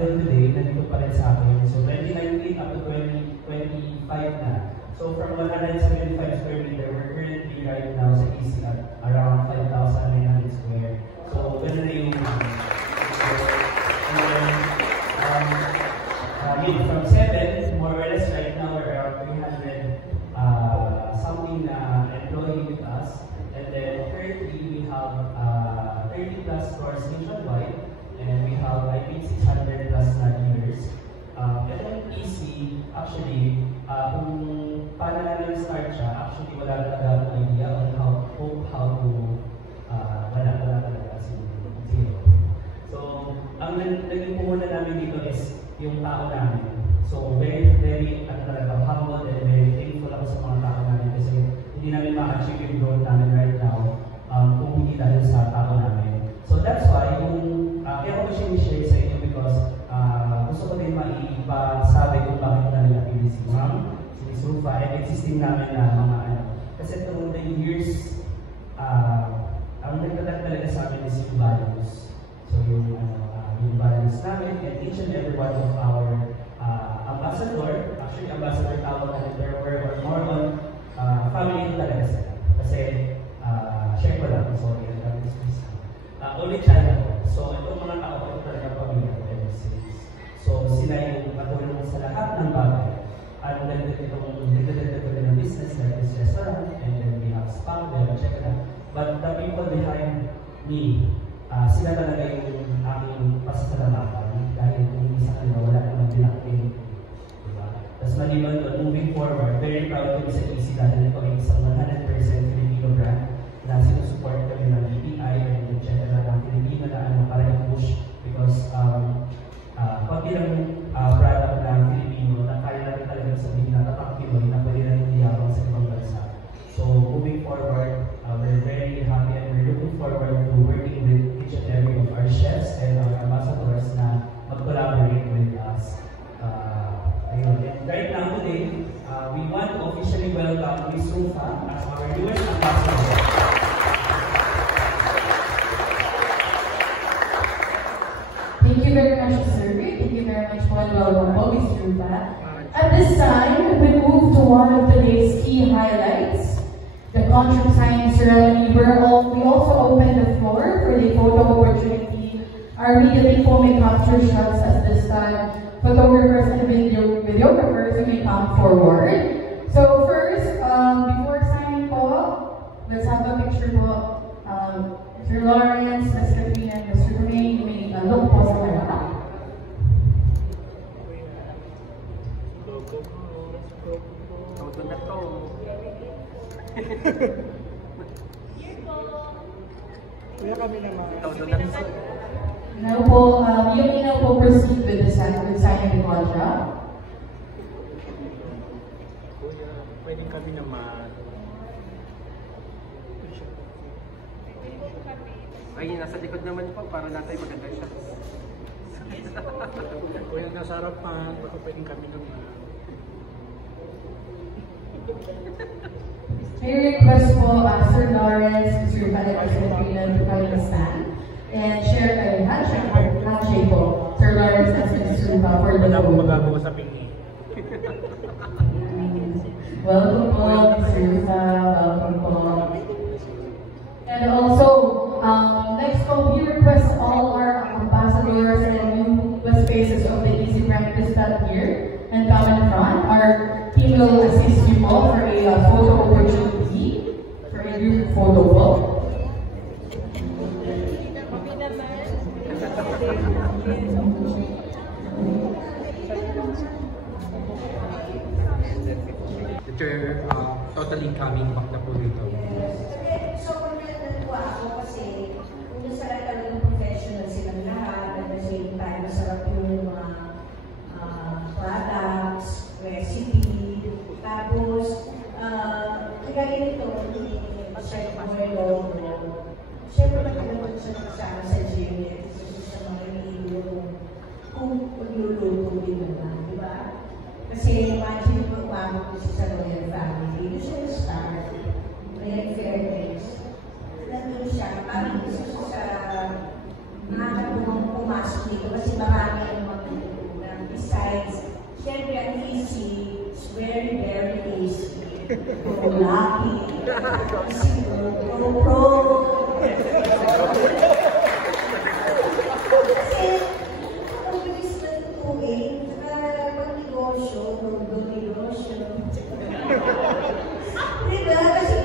until today, nandito pa rin sa akin. So 2019 up to 2025 na. So from 175 square meter, we're currently right now sa EC at around 5,900 square. So ganun na yung from 7, more or less right now we're around 300 something employee with us. And then currently we have 30 plus stores nationwide, and we have I think 600 plus na dealers. And then EC, actually, kung paano na start siya, actually wala talaga akong idea on how to wala talaga zero. So, ang naging pumuna namin dito is yung tao namin. So, very talaga humble and very thankful ako sa mga tao namin kasi hindi namin ma-achieve yung growth namin right now kung hindi dahil sa tao namin. So, that's why kaya ko share sa inyo because gusto ko din maipasabi kung bakit namin napili si Ma'am, si Miss Rufa, and existing namin na mga kasi through the years, ang nagtatak talaga sa amin is yung values. So yung values namin and each and every one of our ambassador, actually ambassador tawag namin, we're more on family talaga sila. Kasi share ko lang, sorry, only child ako. So itong mga tao, ito talaga pamilya ko. So sila yung katulong sa lahat ng bagay. At nagdadagdag ko din ng business like this restaurant, and then we have spa, we have check na. But the people behind me, sila talaga yung aking pasasalamatan dahil kung isa kanila wala namang binakting. Diba? Tapos maliban doon, moving forward, very proud to be sa EC dahil ito ay isang 100% Filipino brand na sinusupport kami ng BPI and etc. ng Filipino na para i-push because pati lang product ng Filipino na kaya natin talaga sabihin na tatak Pinoy na pwede natin iyabang sa ibang bansa. So moving forward, we're very happy and we're looking forward to working with each and every of our chefs and our ambassadors na mag-collaborate with us. And right now today, we want to officially welcome Miss Rufa as our newest ambassador. Thank you very much, sir. Thank you very much for welcome, Miss Rufa. At this time, we move to one of today's key highlights, the contract signing ceremony. We also open the floor for the photo opportunity. Our media people may capture shots at this time. Photographers and videographers may come forward. So first, before signing po, let's have a picture po. Mr. Lawrence, Ms. Katrina, and Mr. Romain, you may look po sa camera. Todo na to. Kuya kami naman. Todo na to. Now po, you may now po proceed with the signing the contract. Kuya, pwede kami naman. Ay, nasa likod naman po para natin maganda siya. Kuya, nasa harapan, baka pwede kami naman. May request po, Sir Lawrence, Mr. Valet, Mr. Katrina to come in stand and share a handshake po. Sir Lawrence and Mr. Rufa for the wala po magagawa sa pingi. Welcome po, Mr. Rufa. Welcome po. And also, next po, we request all our ambassadors and new west faces of the EC brand to stand here and come in front. Our team will assist you all for a photo opportunity, for a group photo po. They're totally coming back na po dito. So, natuwa ako kasi kung nasarap talagang professional silang lahat, at the same time, masarap yung mga products, recipe, tapos, kaya nito, masarap ang relo. Siyempre, magkakaroon sa nagsama sa gym, sa mga iniinom kung magluluto din naman, di ba? Kasi imagine mo umabot ko sa Royal Family, doon siya na-start, may fairness. Nandun siya, parang gusto siya sa nakakatulong pumasok dito kasi marami ang mga Lucky, pro. Kasi, ang bilis na tutuin, pag-negosyo, negosyo. Diba? Kasi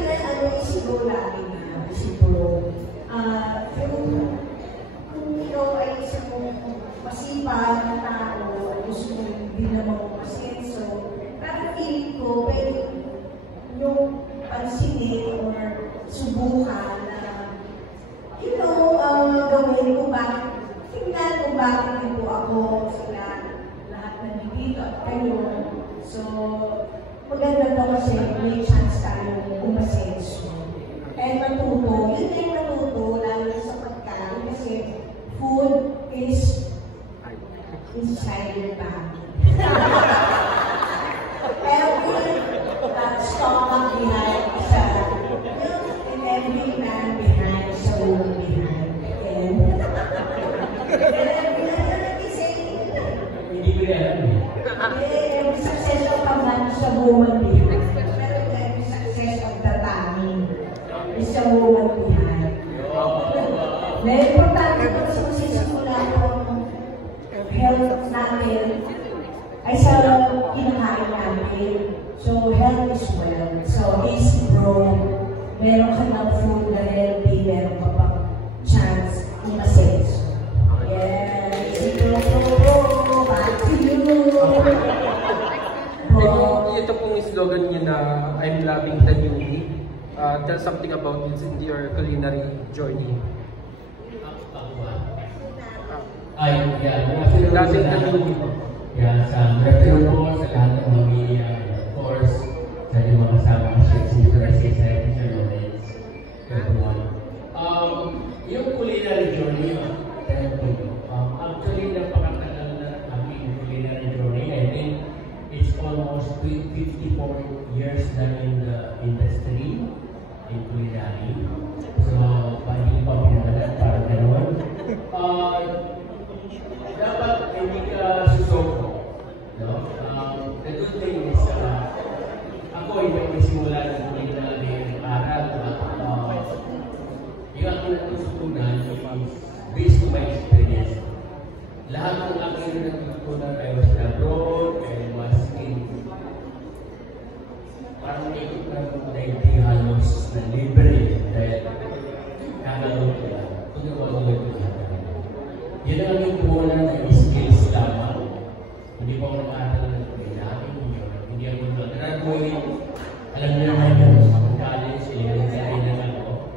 isip lagi na, siguro. Kung ikaw ay isang masipag na tao, at gusto mo din naman umasenso, parang feeling ko, pwede yung pansinin or subukan na, gawin kung bakit, tingnan kung bakit dito ako, sila lahat nandito at kayo. So, maganda po kasi may chance tayo umasenso. And matuto, yun na yung matuto, lalo na sa pagkain, kasi food is inside your body. Every stomach behind isa, and every man behind sa woman behind. And Hindi ko yan. every success of a man sa woman behind. Pero every success of the family is a woman behind. Dahil importante po sa magsisimula po health natin ay sa kinakain natin. So, health is wealth. So, easy bro, meron ka ng food na healthy, meron ka pang chance umasenso. Yes, bro, back to you. Ito pong slogan niya na I'm loving the newbie. Tell something about it in your culinary journey. Ay, yeah. Loving the newbie. Yeah, sa referral po sa lahat ng pamilya, of course, sa inyong mga kasama ng Chef Sister, sa Lawrence, everyone. Yung culinary journey, actually, napakatagal na aming culinary journey. I think it's almost 54 years na in the industry, in culinary. So, hindi pa pinagalan, parang gano'n. Dapat hindi ka susoko. No? The good thing is, ako hindi ako simula ng culinary aral. Yung aking natutunan is based on my experience. Lahat ng aking natutunan, I was abroad, I was in parang ikot na daigdig halos na libre dahil kagalog ko lang. Tunuwa ko lang. Yan ang aming tuwanan ng skills lamang. Hindi pa ako nag-aaral ng kulinary. Hindi ako nag-graduate. Alam niyo naman yung sa college, yung sa lang ako.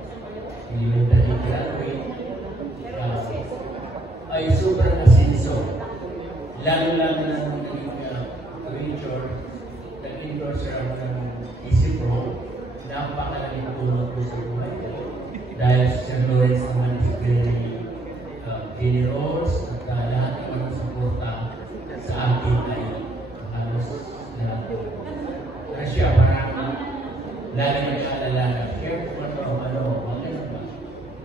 Yung nag-graduate. Ay sobrang asenso. Lalo-lalo na nung nag-endorse ako ng Easy Pro. Napakalaking tulong ko sa buhay. Dahil si Lawrence naman is very generous at lahat ng mga suporta sa akin ay halos na siya parang lagi nag-aalala na share ko maganda ba?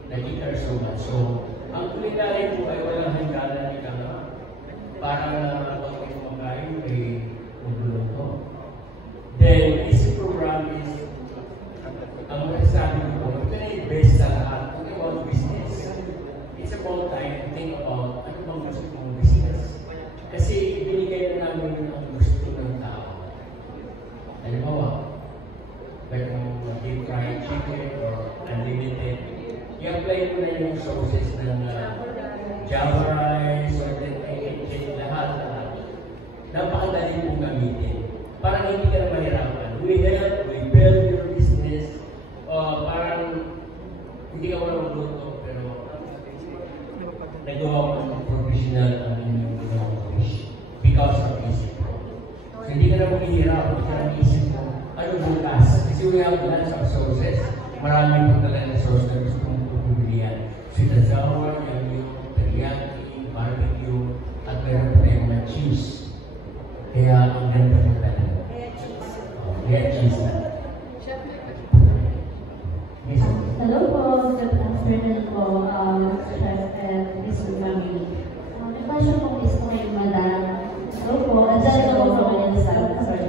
Nag-care so much. So, ang culinary po ay walang hangganan ni Kama para huwag kayo kumakain ay magulong ko. Then, isip program is ang masasabi ko, ito na yung best sa lahat. Kung about business, it's about time to think about ano bang gusto mong business. Kasi ibinigay na namin ang gusto ng tao. Halimbawa, like deep fried chicken or unlimited, i-apply mo na yung sauces ng Java rice or then lahat. Napakadali mong gamitin. Parang hindi ka na mahirapan. We help, we build your business. Parang hindi ka wala magluto, pero nagawa ko ng professional ang inyong ginawang fish because of Easy Pro. So, hindi ka na maghihirap, hindi ka na isip mo, ano bukas? Kasi we have lots of sauces. Marami po talaga na sauce na gusto mong pupubilihan. Sweet and sour, yung teriyaki, barbecue, at meron pa yung mga cheese. Kaya ang ganda po talaga. Kaya cheese na. Hello po, good afternoon po, Chef and Mr. Family. May question po is po kay Madam. Hello po, andyan ako po ngayon sa sorry.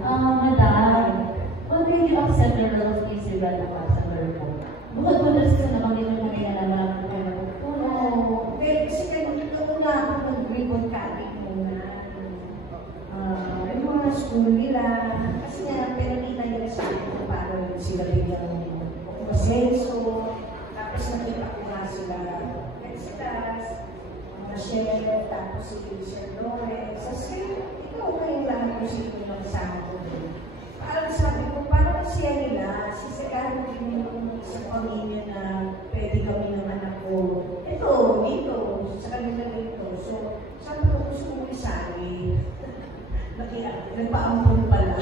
Madam, what nila, kasi nga, pinakita nila sa akin kung paano sila biglang umasenso, tapos nakita ko nga sila, mga chef, tapos si Sir Lawrence, kasi ikaw kayong lahat ko sino lang sa akin. Parang sabi ko, parang siya nila, sisikahan ko din yung sa pamilya na pwede kami ng anak ko. Ito, dito, sa kanila dito. So, sabi ko, gusto ko isali. Nagpaampun pala.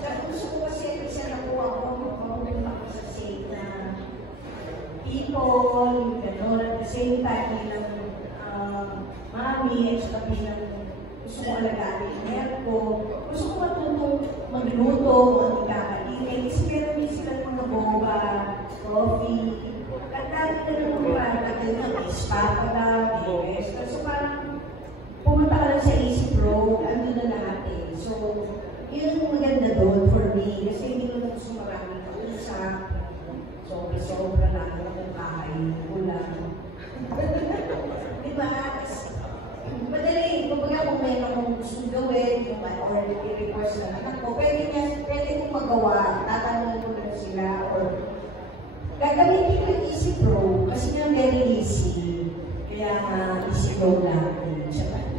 Sabi ko, gusto ko kasi isa nakuha ko, makakawin ako sa sake na people, gano'n, at the same time, bilang mami, at saka bilang gusto ko alagaan yung meron ko. Gusto ko matutong magluto, magkakainin. Kasi meron din silang mga boba, coffee. Nagdali na lang kung parang natin ng ispa pa lang, yes. So parang pumunta ka lang sa Easy Pro, andun na lahat eh. So, yun ang maganda doon for me. Kasi hindi ko na gusto maraming kausap. Sobra-sobra lang ang kain, ulam. Diba? Madali, kumbaga kung may akong gustong gawin, or i-request na anak ko, pwede kong magawa, tatanungin ko lang sila, or gagamitin ko yung Easy Pro, kasi nga very easy. Kaya Easy Pro lang.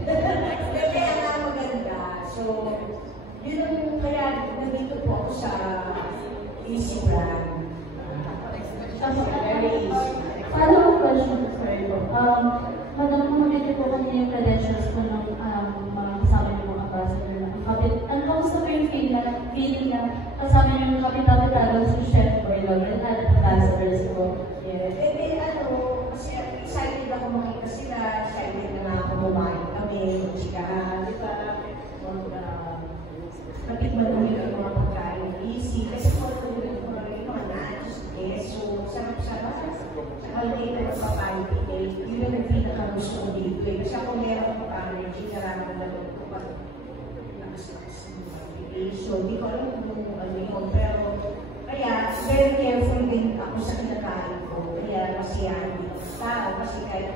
Kaya nga maganda. So, yun ang kaya nandito po ako sa Easy Brand. Very easy. Follow-up question, sorry po. Madam, kumuliti po kanya yung credentials po ng mga kasama yung mga ambassador na kapit. Ano po gusto ko yung feeling na kasama yung kapit-kapitado si Chef Boylog at ambassadors po? Yes. Kasi excited ako makita sila, excited na ako bumayin kami, chikahan, di ba? Natikman ulit ang mga pagkain easy. Kasi kung yung mga nachos, so sarap-sarap. Holiday na magpapalipit, yun ang pinaka-gusto ko dito. Kasi ako meron akong allergy, karami na lang ko pag nakasaks ng so, di ko alam kung ano yun. Pero, kaya, very careful din ako sa kinakain ko. Kaya, masiyahan din ako sa tao. Kasi kahit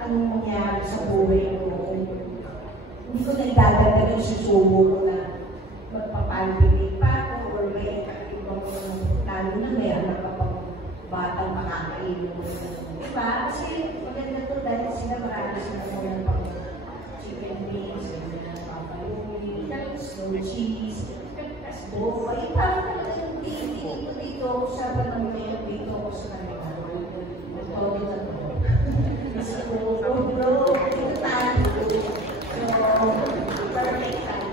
anong mangyari sa buhay ko, hindi ko na idadagdag ang susubo ko na magpapalipit pa ako or may ibang lalo na may anak ka pang batang makakainin mo. Diba? Kasi maganda to dahil sila marami sila muna pang chicken wings, papalumi, snow cheese, kasbo. Ay, parang talaga yung tingin ko dito sa panamaya dito ko sa kanila. Magtodo na to. Kasi ko, bro, ito tayo. So, perfect tayo.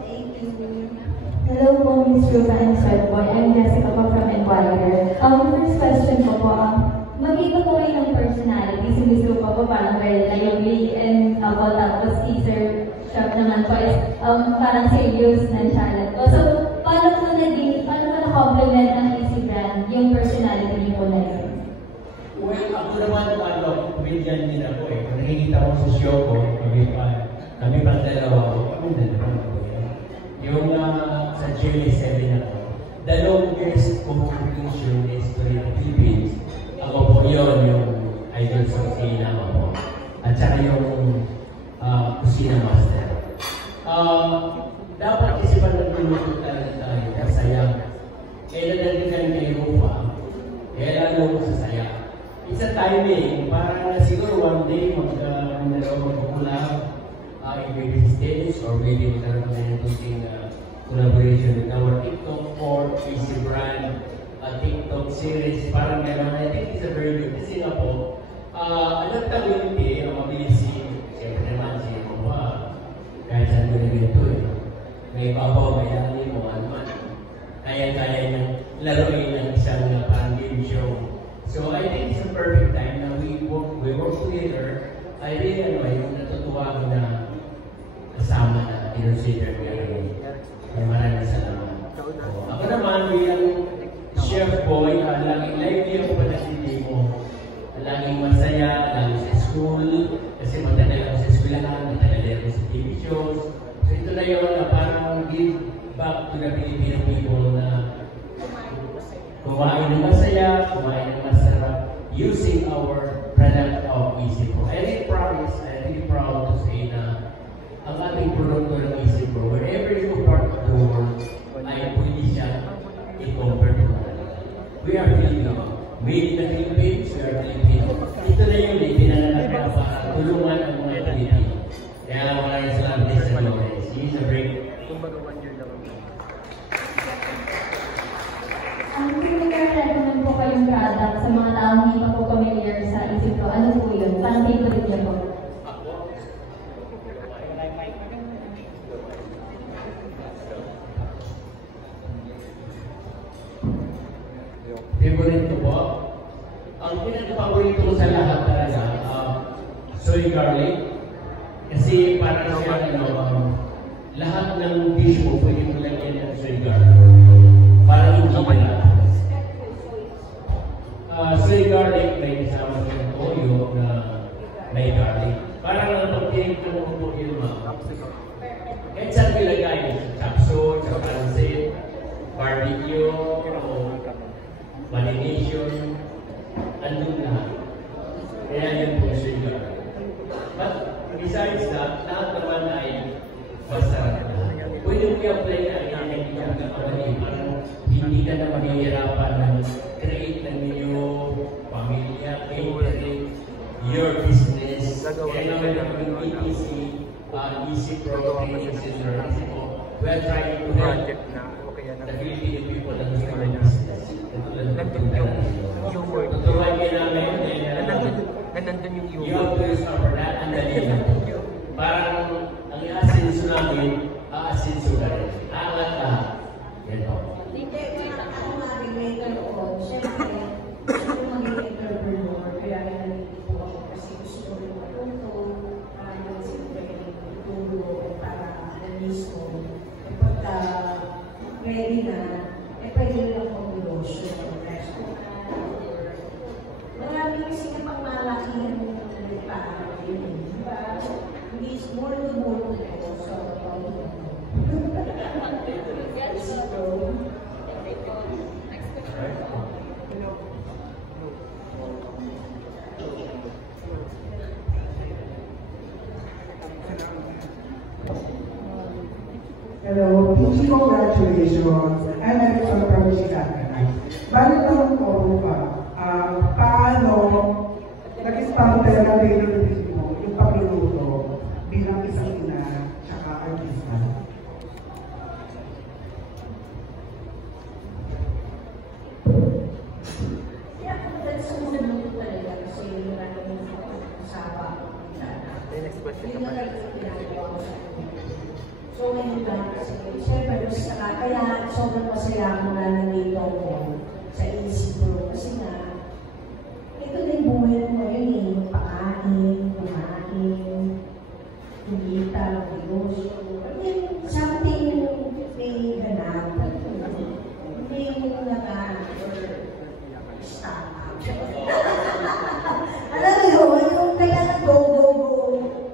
Thank you. Hello po, Ms. Ruba and Sir Boy. I'm Jessica po from Enquirer. First question po, magkita po kayo ng personality. Si Ms. Ruba po parang very lively and tapos si Sir Chef naman po is parang serious na challenge po. So, paano po na-compliment ng Easy Brand yung personality niyo po na yun? Well, ako naman, comedian din ako eh. Kung nakikita ko sa show ko, kami pa dalawa ko, yung sa Julie 7 ako, dalawang years competition is to the Philippines. Ako po yun, yung idol sa kusina ako po. At saka yung kusina master. Dapat isipan ng pinuto talaga tayo, kasaya. Kaya nandalikan kayo pa, kaya lalo ko sasaya. It's a timing, parang siguro one day magkukulang in stage or maybe magkaroon na yung collaboration with our TikTok or Easy Brand TikTok series, parang gano'n. I think it's a very good. Kasi nga po, adaptability, mabilis siyempre naman siya mo ba, kahit saan mo na ganito eh. May babaw, may langin mo, ano man. Kaya-kaya niyang laruin ng isang parang game show. So I think it's a perfect time na we work together. I really yung natutuwa ko na kasama na Innovator ngayon. Maraming salamat. Ako naman bilang Chef Boy, laging lively ako pa nasinti mo. Laging masaya, laging sa school, kasi matagal ako sa eskwelahan, matagal ako sa TV shows. So ito na yun na parang give back to the Filipino people na kumain ng masaya, kumain ng masarap, using our product of Easy Pro. I really proud to say na ang ating produkto ng Easy Pro, wherever made in the Philippines, we are Filipino. Ito na yung pinanganak na para tulungan ang mga Pilipino. Kaya maraming salamat din sa Lawrence. He is a great. Ang recommend po kayong product sa mga taong hindi pa po familiar sa Easy Pro. Ano po yun? Parang favorite niyo po? Favorite ko po? Ang pinaka-favorite ko sa lahat talaga, soy garlic. Kasi parang siya, lahat ng dish mo pwede mo lagyan ng soy garlic. Parang hindi ka na. Soy garlic, may kasama ng toyo na may garlic. Parang napag-tinig ko ng toyo mga. Kahit saan ilagay, chapso, chapansit, barbecue, marination, andun lahat. Kaya yun po soy garlic. But besides that, lahat naman ay masarap na. Pwede mo i-apply na hindi ka nagkakamali. Parang hindi ka na mahihirapan na create ng inyong pamilya, catering, your business. Kaya naman ang EPC, Easy Pro, we are trying to help the Filipino people and their business. Tuturuan kayo namin na nandun yung humor. You have to use for that and the limit. Parang ang i-asinso namin, aasinso na rin. Aangat lahat. Yan po. Hindi, ang mag-relator ko, siyempre, gusto maging entrepreneur, kaya nalilito po ako kasi gusto ko rin matuto, para siyempre ituro para na mismo. Pagka ready na, pwede rin ako mag-negosyo. Marami kasi na pangmalakihan ng para yun. Diba? Hindi more to more to so, Hello, PG, congratulations. I'm Erickson from Chicago. Balik lang po pa. Paano nag-sponsor ng Taylor Swift mo yung pagluluto bilang isang ina tsaka artista? Kaya kung dahil sa mga luto talaga kasi yung maraming kasama Next question yun naman. ang ginagawa ko sa akin. So ngayon lang kasi siyempre kaya sobrang masaya ako na nandito ako sa Easy Pro kasi nga ito na yung buhay mo ngayon pakain, kumain, kumita, negosyo. Something may ganap. Hindi yung naka-stop. Alam mo yun, yung kaya go,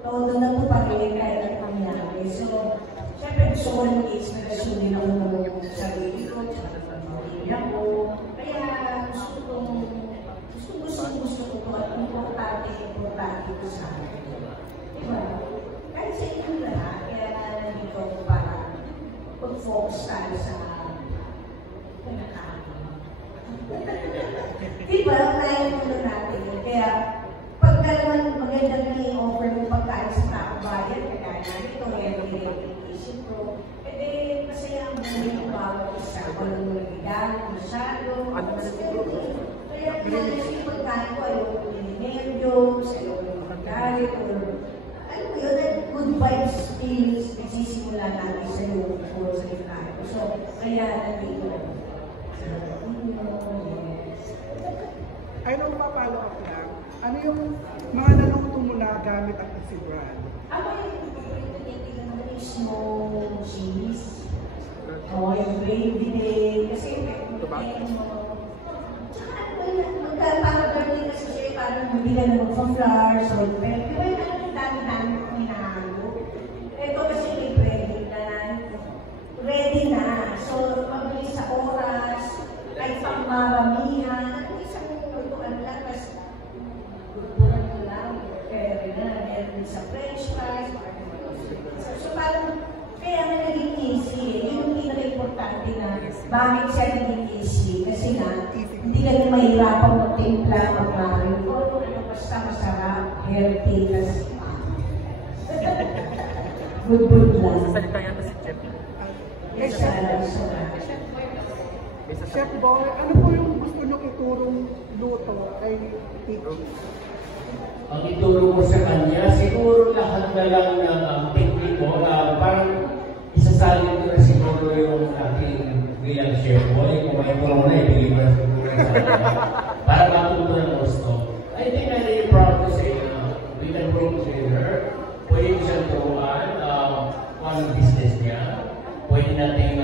todo na ito pa rin kahit ang nangyari. So, syempre gusto ko rin i-expression din ako ng sarili ko, tsaka ng pamilya ko. Kaya gusto ko at importante ko sa akin. Diba? Kahit sa inyo lahat, kaya nandito ako para mag-focus tayo sa pinakain. Diba? Kaya muna natin. Kaya pagka naman maganda na i-offer mo pagkain sa tao bayan, kaya narito, Easy Pro, masaya ang buhay ng bawat isa. Walang magigalo, masyado. Kaya pinanasya yung pagkain ko, ayaw ko nilineryo, ayaw ko magalit, alam mo yun, good vibes skills, nagsisimula natin sa yung puro sa pagkain. So, kaya nandito. Ay, nung mapalo up lang, ano yung mga naluto mo na gamit ang Easy brand? Ako yung tinitingnan mo mismo cheese. O yung gravy day. Kasi magkapagawin kasi siya parang hindi ka na magpa-flour, salt, pepper. Di ba yung dami-dami kong hinahalo? Ito kasi may ready na. So, mabilis sa oras, kahit pang maramihan, isang lutuan lang, tapos lutuan mo lang, pwede na, meron sa french fries, so parang, kaya na naging easy, yun yung pinaka-importante na bakit siya naging easy, kasi nga, hindi ka na mahirapan maganda, magmahal. Basta masarap, healthy, kasi good lang. Salita yata si Jeff. Yes, salamat so much. Chef Boy, ano po yung gusto nyo iturong luto kay Tito? Ang ituro ko sa kanya, siguro lahat na lang ng technique ko, parang isasalin ko na siguro yung aking bilang chef boy, kung may tulong na, i-deliver siguro sa kanya, para matuto ng gusto. I think I'm really proud to say, we can work with her, pwede ko siyang turuan, on business niya, pwede natin,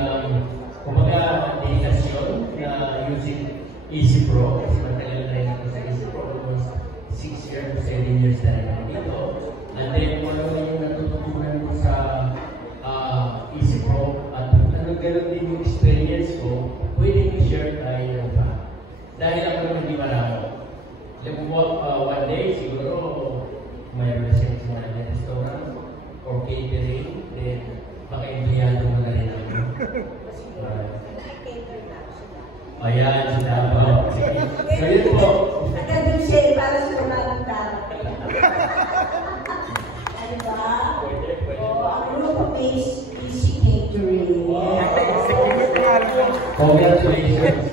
kumbaga, dedikasyon na using Easy Pro, kasi matagal na rin ako sa Easy Pro, almost 6 years to 7 years na rin ako dito. And then, kung ano yung natututunan ko sa Easy Pro, at ano gano'n din yung experience ko, pwede i-share tayo ng pa. Dahil ako naman di marami. Alam mo, one day, siguro, may research na restaurant or catering, then maka-empleyado mo na rin ako. Ayan, sila ba? So yun po. Nagkandun siya para sa mga tao. Ano ba? Ang grupo base Easy Catering. Congratulations.